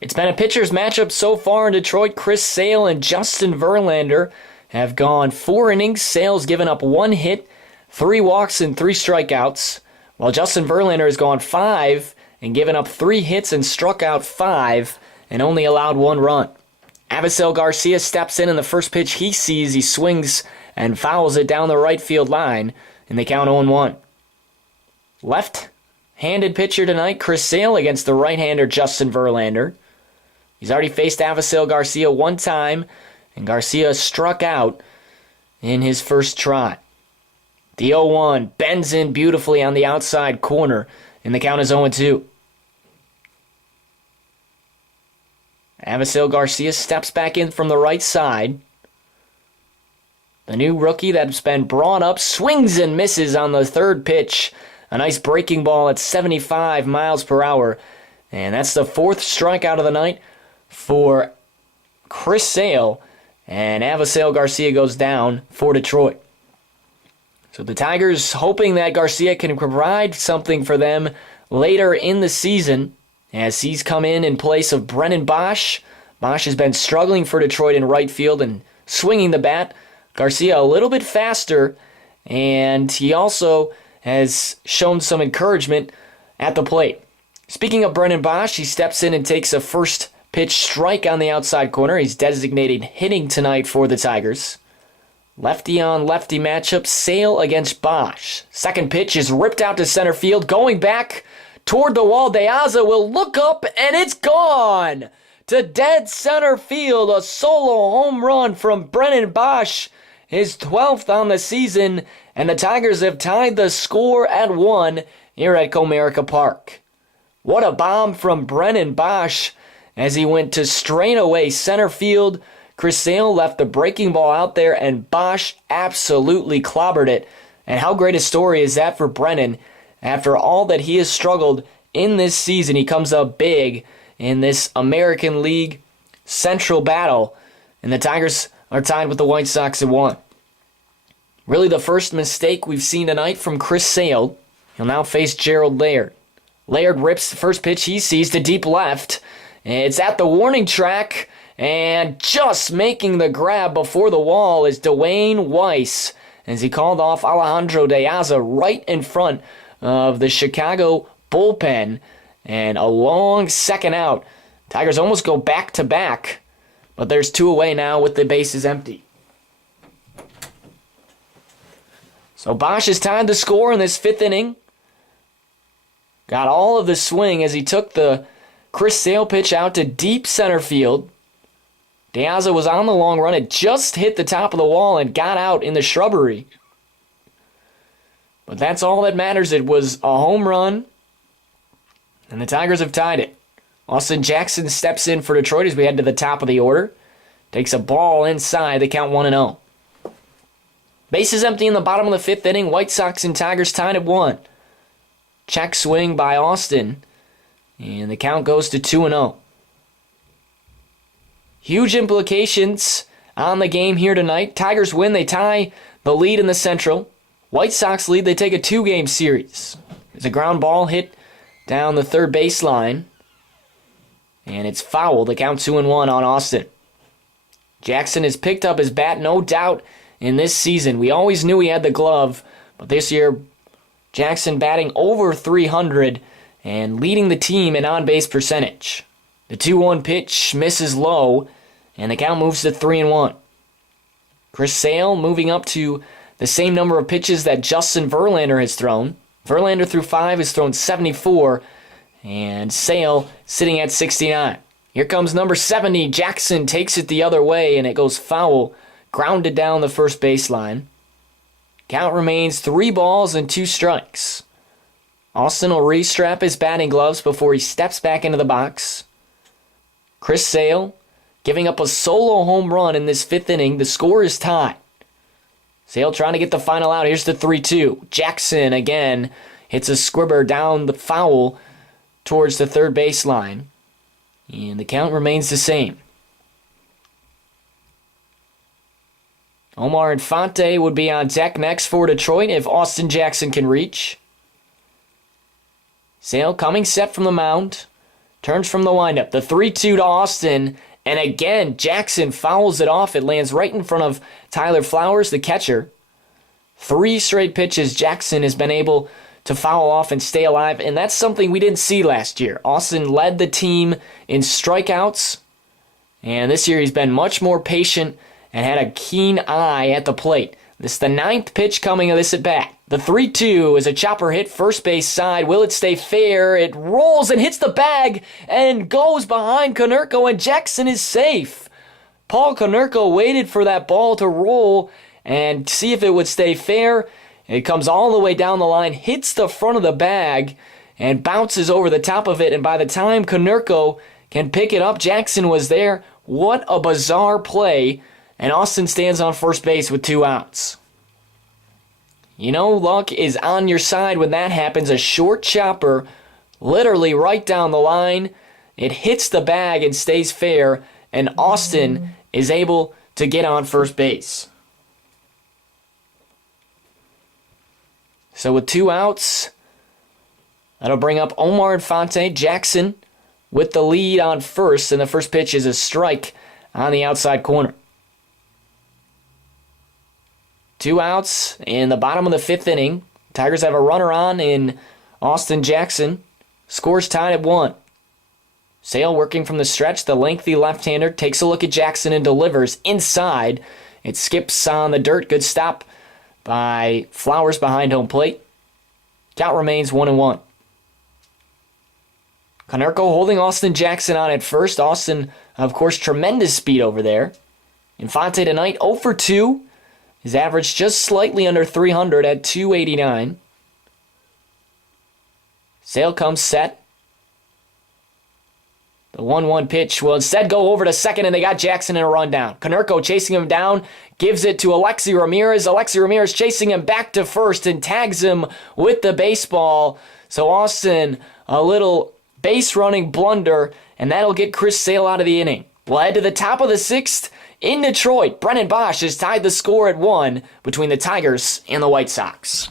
It's been a pitcher's matchup so far in Detroit. Chris Sale and Justin Verlander have gone 4 innings. Sale's given up 1 hit, 3 walks, and 3 strikeouts, while Justin Verlander has gone 5 and given up 3 hits and struck out 5 and only allowed 1 run. Avisail Garcia steps in the first pitch he sees, he swings and fouls it down the right field line, and they count 0-1. Left-handed pitcher tonight, Chris Sale against the right-hander Justin Verlander. He's already faced Avisail Garcia 1 time, and Garcia struck out in his first try. The 0-1 bends in beautifully on the outside corner, and the count is 0-2. Avisail Garcia steps back in from the right side. The new rookie that's been brought up swings and misses on the third pitch. A nice breaking ball at 75 miles per hour. And that's the 4th strikeout of the night for Chris Sale. And Avisail Garcia goes down for Detroit. So the Tigers hoping that Garcia can provide something for them later in the season, as he's come in place of Brennan Bosch. Bosch has been struggling for Detroit in right field and swinging the bat. Garcia a little bit faster, and he also has shown some encouragement at the plate. Speaking of Brennan Bosch, he steps in and takes a first pitch strike on the outside corner. He's designated hitting tonight for the Tigers. Lefty on lefty matchup, Sale against Bosch. Second pitch is ripped out to center field, going back toward the wall. De Aza will look up, and it's gone to dead center field. A solo home run from Brennan Bosch, his 12th on the season, and the Tigers have tied the score at 1 here at Comerica Park. What a bomb from Brennan Bosch as he went to straightaway center field. Chris Sale left the breaking ball out there, and Bosch absolutely clobbered it. And how great a story is that for Brennan? After all that he has struggled in this season, he comes up big in this American League Central battle, and the Tigers are tied with the White Sox at 1. Really the first mistake we've seen tonight from Chris Sale. He'll now face Gerald Laird. Laird rips the first pitch he sees to deep left. It's at the warning track, and just making the grab before the wall is Dwayne Weiss, as he called off Alejandro De Aza right in front of the Chicago bullpen, and a long second out. Tigers almost go back-to-back, but there's 2 away now with the bases empty. So Bosch has tied the score in this 5th inning. Got all of the swing as he took the Chris Sale pitch out to deep center field. De Aza was on the long run. It just hit the top of the wall and got out in the shrubbery. But that's all that matters. It was a home run, and the Tigers have tied it. Austin Jackson steps in for Detroit as we head to the top of the order. Takes a ball inside. They count 1-0. Bases empty in the bottom of the 5th inning. White Sox and Tigers tied at 1. Check swing by Austin, and the count goes to 2-0. Huge implications on the game here tonight. Tigers win, they tie the lead in the Central. White Sox lead, they take a 2-game series. There's a ground ball hit down the third baseline, and it's foul. The count 2-1 on Austin. Jackson has picked up his bat, no doubt, in this season. We always knew he had the glove, but this year, Jackson batting over 300 and leading the team in on-base percentage. The 2-1 pitch misses low, and the count moves to 3-1. Chris Sale moving up to the same number of pitches that Justin Verlander has thrown. Verlander through 5 has thrown 74, and Sale sitting at 69. Here comes number 70. Jackson takes it the other way, and it goes foul, grounded down the first baseline. Count remains 3 balls and 2 strikes. Austin will restrap his batting gloves before he steps back into the box. Chris Sale giving up a solo home run in this 5th inning. The score is tied. Sale trying to get the final out. Here's the 3-2. Jackson again hits a squibber down the foul towards the third baseline. And the count remains the same. Omar Infante would be on deck next for Detroit if Austin Jackson can reach. Sale coming set from the mound. turns from the windup. The 3-2 to Austin. And again, Jackson fouls it off. It lands right in front of Tyler Flowers, the catcher. 3 straight pitches Jackson has been able to foul off and stay alive, and that's something we didn't see last year. Austin led the team in strikeouts, and this year he's been much more patient and had a keen eye at the plate. This is the 9th pitch coming of this at-bat. The 3-2 is a chopper hit first base side. Will it stay fair? It rolls and hits the bag and goes behind Konerko, and Jackson is safe. Paul Konerko waited for that ball to roll and see if it would stay fair. It comes all the way down the line, hits the front of the bag, and bounces over the top of it. And by the time Konerko can pick it up, Jackson was there. What a bizarre play. And Austin stands on first base with 2 outs. You know, luck is on your side when that happens. A short chopper, literally right down the line. It hits the bag and stays fair. And Austin is able to get on first base. So with 2 outs, that'll bring up Omar Infante. Jackson with the lead on first, and the first pitch is a strike on the outside corner. 2 outs in the bottom of the 5th inning. Tigers have a runner on in Austin Jackson. Scores tied at 1. Sale working from the stretch. The lengthy left-hander takes a look at Jackson and delivers inside. It skips on the dirt. Good stop by Flowers behind home plate. Count remains 1-1. Konerko holding Austin Jackson on at first. Austin, of course, tremendous speed over there. Infante tonight 0 for 2. His average just slightly under 300 at 289. Sale comes set. The 1-1 pitch will instead go over to second, and they got Jackson in a rundown. Konerko chasing him down, gives it to Alexi Ramirez. Alexi Ramirez chasing him back to first and tags him with the baseball. So Austin, a little base running blunder, and that'll get Chris Sale out of the inning. We'll head to the top of the 6th in Detroit. Brennan Bosch has tied the score at 1 between the Tigers and the White Sox.